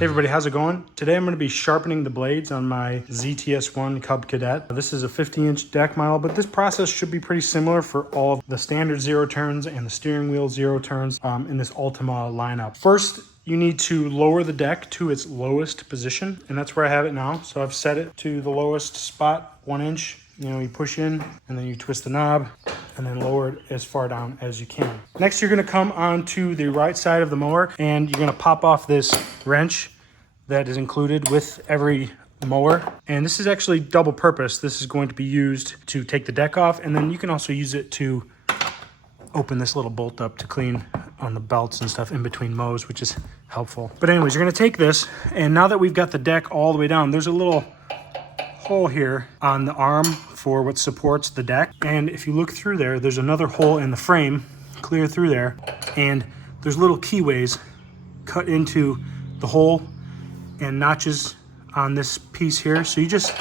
Hey everybody, how's it going? Today I'm going to be sharpening the blades on my ZTS1 Cub Cadet. This is a 50-inch deck model, but this process should be pretty similar for all of the standard zero turns and the steering wheel zero turns in this Ultima lineup. First, you need to lower the deck to its lowest position, and that's where I have it now. So I've set it to the lowest spot, 1 inch. You push in and then you twist the knob and then lower it as far down as you can. Next, you're gonna come onto the right side of the mower and you're gonna pop off this wrench that is included with every mower. And this is actually double purpose. This is going to be used to take the deck off, and then you can also use it to open this little bolt up to clean on the belts and stuff in between mows, which is helpful. But anyways, you're gonna take this, and now that we've got the deck all the way down, there's a little hole here on the arm for what supports the deck. And if you look through there, there's another hole in the frame, clear through there, and there's little keyways cut into the hole and notches on this piece here. So you just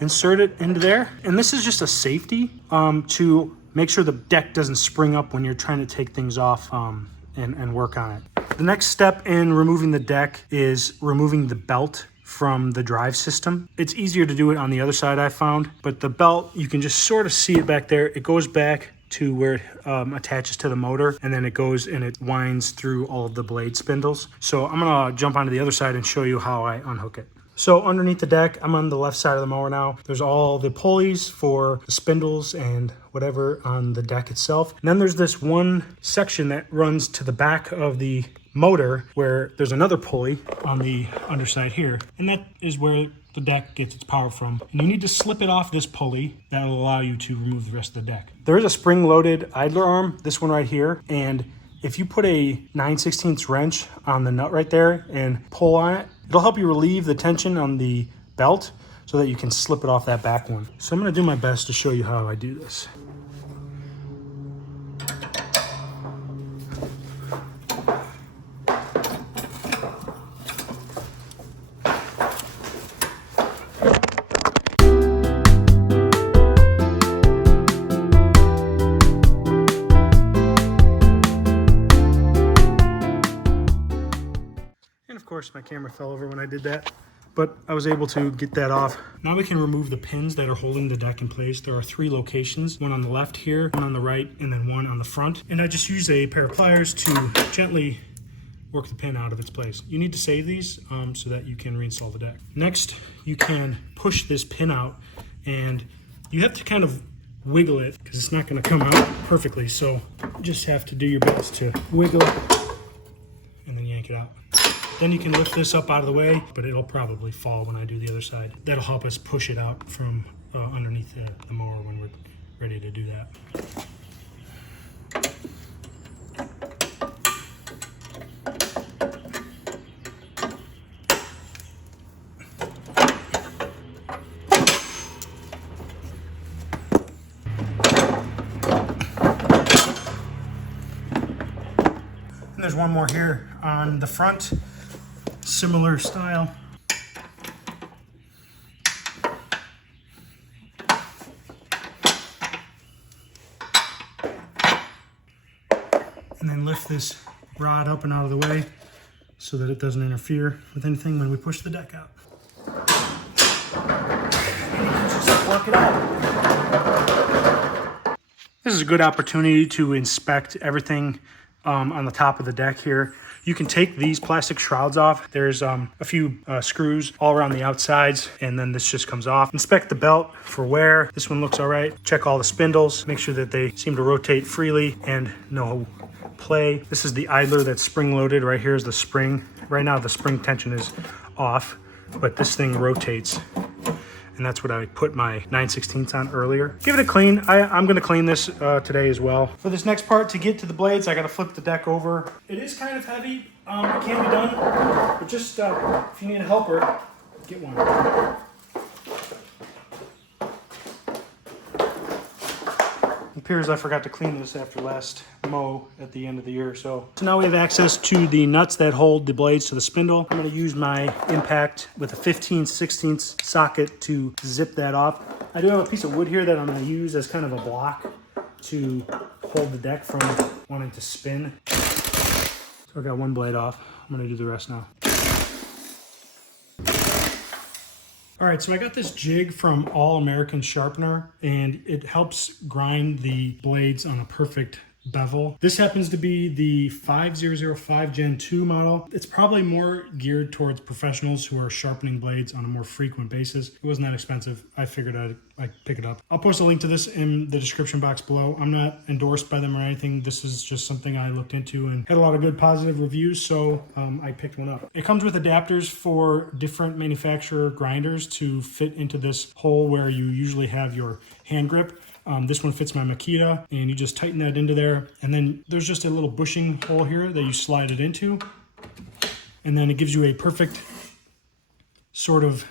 insert it into there. And this is just a safety to make sure the deck doesn't spring up when you're trying to take things off and work on it. The next step in removing the deck is removing the belt from the drive system. It's easier to do it on the other side, I found, but the belt, you can just sort of see it back there. It goes back to where it attaches to the motor, and then it goes and it winds through all of the blade spindles. So I'm gonna jump onto the other side and show you how I unhook it. So underneath the deck, I'm on the left side of the mower now. There's all the pulleys for the spindles and whatever on the deck itself. And then there's this one section that runs to the back of the motor where there's another pulley on the underside here. And that is where the deck gets its power from. And you need to slip it off this pulley. That will allow you to remove the rest of the deck. There is a spring-loaded idler arm, this one right here. And if you put a 9/16 wrench on the nut right there and pull on it, it'll help you relieve the tension on the belt so that you can slip it off that back one. So I'm gonna do my best to show you how I do this. Of course, my camera fell over when I did that, but I was able to get that off. Now we can remove the pins that are holding the deck in place. There are 3 locations, one on the left here, one on the right, and then one on the front. And I just use a pair of pliers to gently work the pin out of its place. You need to save these so that you can reinstall the deck. Next, you can push this pin out, and you have to kind of wiggle it because it's not going to come out perfectly. So you just have to do your best to wiggle it and then yank it out. Then you can lift this up out of the way, but it'll probably fall when I do the other side. That'll help us push it out from underneath the mower when we're ready to do that. And there's one more here on the front. Similar style. And then lift this rod up and out of the way so that it doesn't interfere with anything when we push the deck out. Just work it out. This is a good opportunity to inspect everything on the top of the deck here. You can take these plastic shrouds off. There's a few screws all around the outsides, and then this just comes off. Inspect the belt for wear. This one looks all right. Check all the spindles. Make sure that they seem to rotate freely and no play. This is the idler that's spring-loaded. Right here is the spring. Right now the spring tension is off, but this thing rotates. And that's what I put my 9/16 on earlier. Give it a clean. I'm gonna clean this today as well. For this next part, to get to the blades, I gotta flip the deck over. It is kind of heavy. It can be done, but just if you need a helper, get one. It appears I forgot to clean this after last mow at the end of the year. So now we have access to the nuts that hold the blades to the spindle. I'm going to use my impact with a 15/16 socket to zip that off. I do have a piece of wood here that I'm going to use as kind of a block to hold the deck from wanting to spin. So I got one blade off. I'm going to do the rest now. All right, so I got this jig from All American Sharpener, and it helps grind the blades on a perfect bevel. This happens to be the 5005 Gen 2 model. It's probably more geared towards professionals who are sharpening blades on a more frequent basis. It wasn't that expensive. I figured I'd pick it up. I'll post a link to this in the description box below. I'm not endorsed by them or anything. This is just something I looked into and had a lot of good positive reviews, so I picked one up. It comes with adapters for different manufacturer grinders to fit into this hole where you usually have your hand grip. This one fits my Makita, and you just tighten that into there. And then there's just a little bushing hole here that you slide it into. And then it gives you a perfect sort of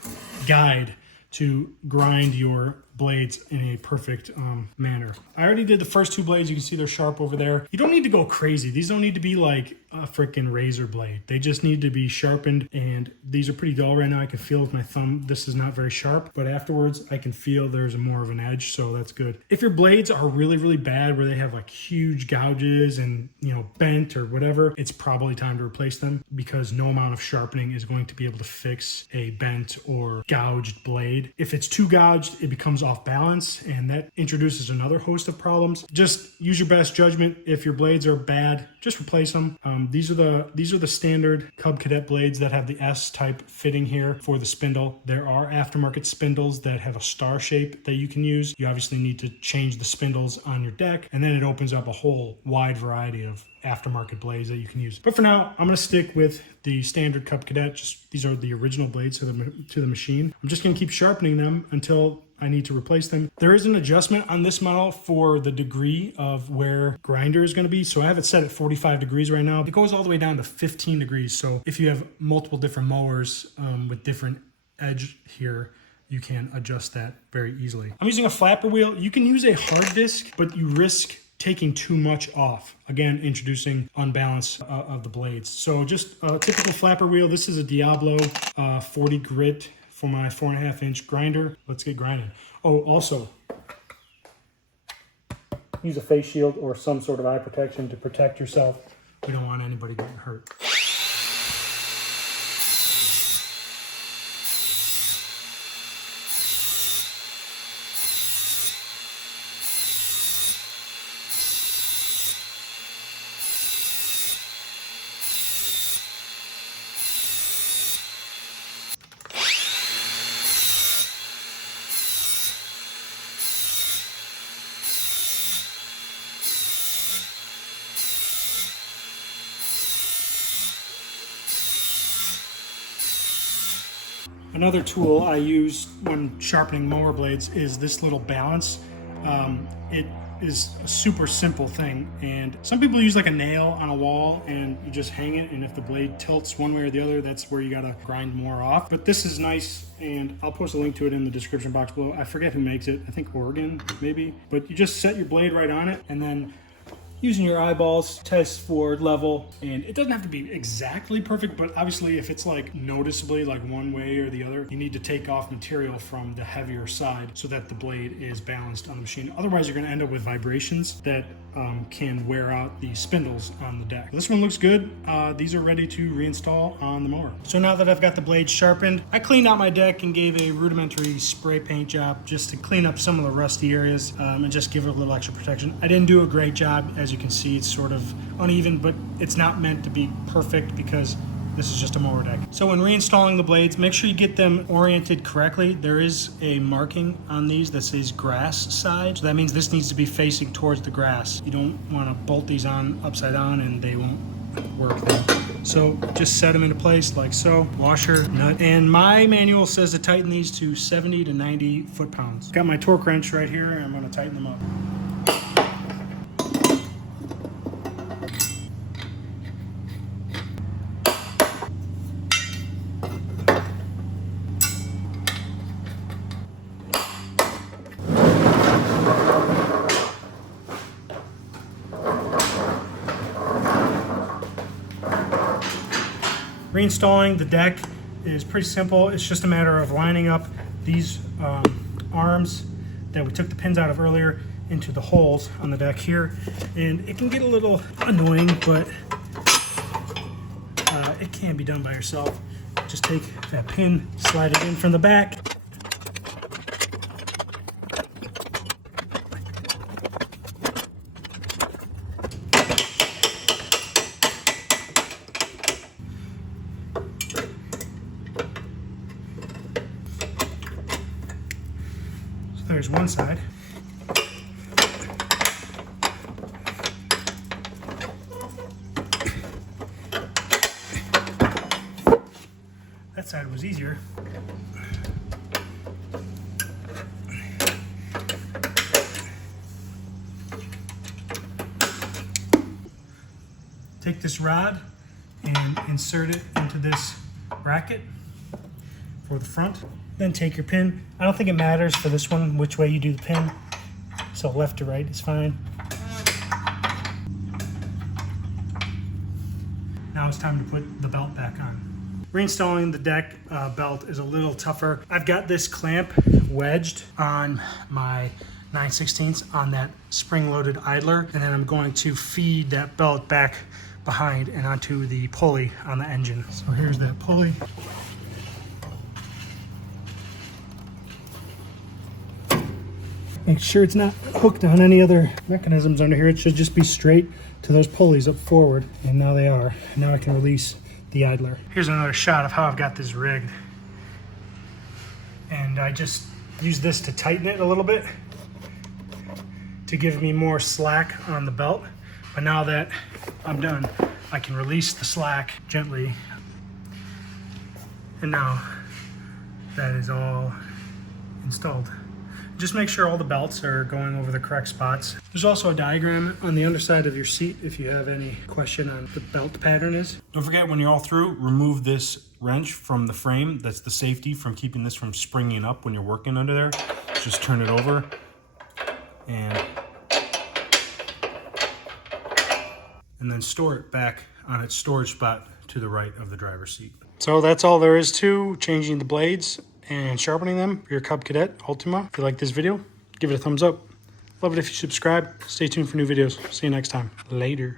guide to grind your blades in a perfect manner. I already did the first two blades. You can see they're sharp over there. You don't need to go crazy. These don't need to be like a freaking razor blade. They just need to be sharpened, and these are pretty dull right now. I can feel with my thumb this is not very sharp, but afterwards I can feel there's more of an edge, so that's good. If your blades are really, really bad where they have like huge gouges and, you know, bent or whatever, it's probably time to replace them, because no amount of sharpening is going to be able to fix a bent or gouged blade. If it's too gouged, it becomes off balance, and that introduces another host of problems. Just use your best judgment. If your blades are bad, just replace them. These are the standard Cub Cadet blades that have the S-type fitting here for the spindle. There are aftermarket spindles that have a star shape that you can use. You obviously need to change the spindles on your deck, and then it opens up a whole wide variety of aftermarket blades that you can use. But for now, I'm going to stick with the standard Cub Cadet. These are the original blades to the machine. I'm just going to keep sharpening them until I need to replace them. There is an adjustment on this model for the degree of where grinder is going to be. So I have it set at 45 degrees right now. It goes all the way down to 15 degrees. So if you have multiple different mowers with different edge here, you can adjust that very easily. I'm using a flapper wheel. You can use a hard disc, but you risk taking too much off. Again, introducing unbalance of the blades. So just a typical flapper wheel. This is a Diablo 40 grit for my 4.5-inch grinder. Let's get grinding. Oh, also, use a face shield or some sort of eye protection to protect yourself. We don't want anybody getting hurt. Another tool I use when sharpening mower blades is this little balance. It is a super simple thing, and some people use like a nail on a wall and you just hang it, and if the blade tilts one way or the other, that's where you gotta grind more off. But this is nice, and I'll post a link to it in the description box below. I forget who makes it. I think Oregon, maybe. But you just set your blade right on it, and then using your eyeballs, test for level, and it doesn't have to be exactly perfect, but obviously if it's like noticeably like one way or the other, you need to take off material from the heavier side so that the blade is balanced on the machine. Otherwise, you're going to end up with vibrations that can wear out the spindles on the deck. This one looks good. These are ready to reinstall on the mower. So now that I've got the blade sharpened, I cleaned out my deck and gave a rudimentary spray paint job just to clean up some of the rusty areas and just give it a little extra protection. I didn't do a great job. As you can see, it's sort of uneven, but it's not meant to be perfect because this is just a mower deck. So when reinstalling the blades, make sure you get them oriented correctly. There is a marking on these that says grass side. So that means this needs to be facing towards the grass. You don't want to bolt these on upside down and they won't work then. So just set them into place like so. Washer, nut. And my manual says to tighten these to 70 to 90 foot-pounds. Got my torque wrench right here, and I'm going to tighten them up. Reinstalling the deck is pretty simple. It's just a matter of lining up these arms that we took the pins out of earlier into the holes on the deck here. And it can get a little annoying, but it can be done by yourself. Just take that pin, slide it in from the back, Here's one side. That side was easier. Take this rod and insert it into this bracket for the front. Then take your pin. I don't think it matters for this one which way you do the pin. So left to right is fine. Now it's time to put the belt back on. Reinstalling the deck belt is a little tougher. I've got this clamp wedged on my 9/16 on that spring-loaded idler, and then I'm going to feed that belt back behind and onto the pulley on the engine. So here's that pulley. Make sure it's not hooked on any other mechanisms under here. It should just be straight to those pulleys up forward, and now they are. Now I can release the idler. Here's another shot of how I've got this rigged. And I just use this to tighten it a little bit to give me more slack on the belt. But now that I'm done, I can release the slack gently. And now that is all installed. Just make sure all the belts are going over the correct spots. There's also a diagram on the underside of your seat if you have any question on the belt pattern is. Don't forget, when you're all through, remove this wrench from the frame. That's the safety from keeping this from springing up when you're working under there. Just turn it over and then store it back on its storage spot to the right of the driver's seat. So that's all there is to changing the blades and sharpening them for your Cub Cadet Ultima. If you like this video, give it a thumbs up. Love it if you subscribe. Stay tuned for new videos. See you next time. Later.